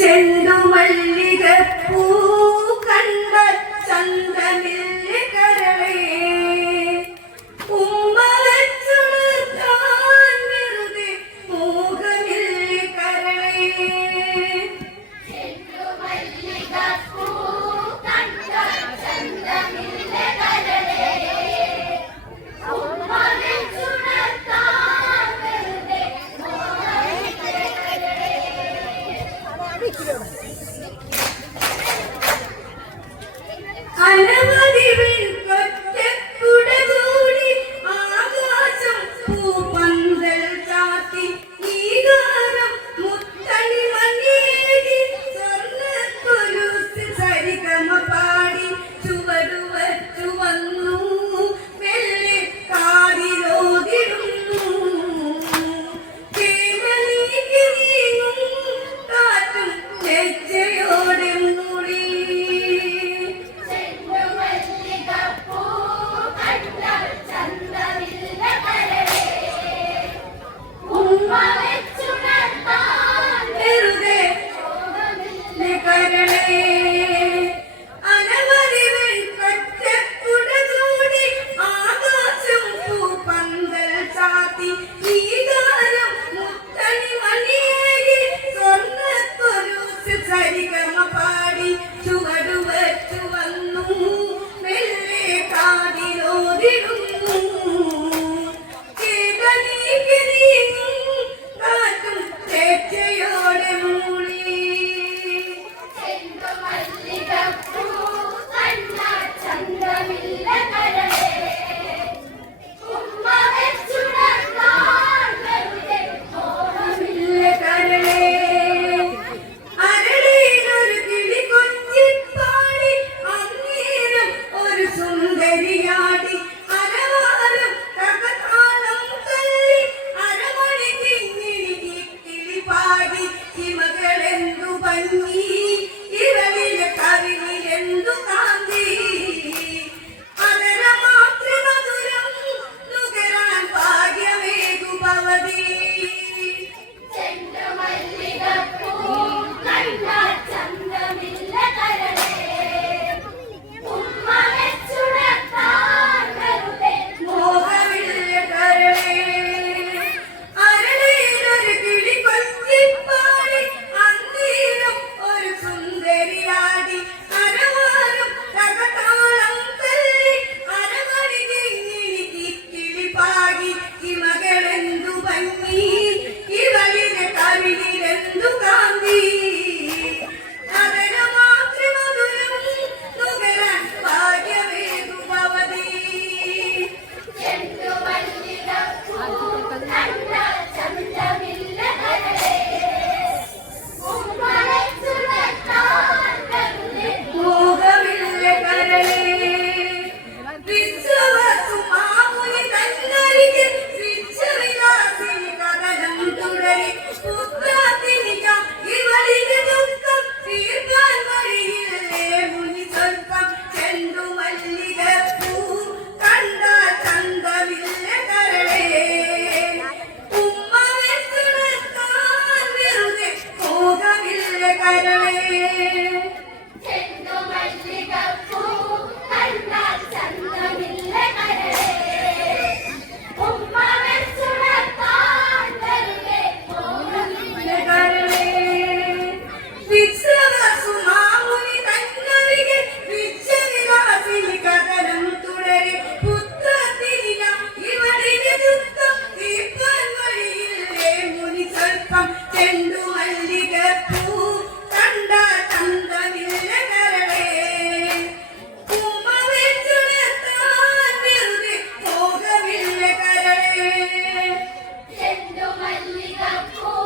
ചെണ്ടുമല്ലികപ്പൂ കണ്ട ചന്തമില്ല അനവധി ചെണ്ടു മല്ലികപ്പൂ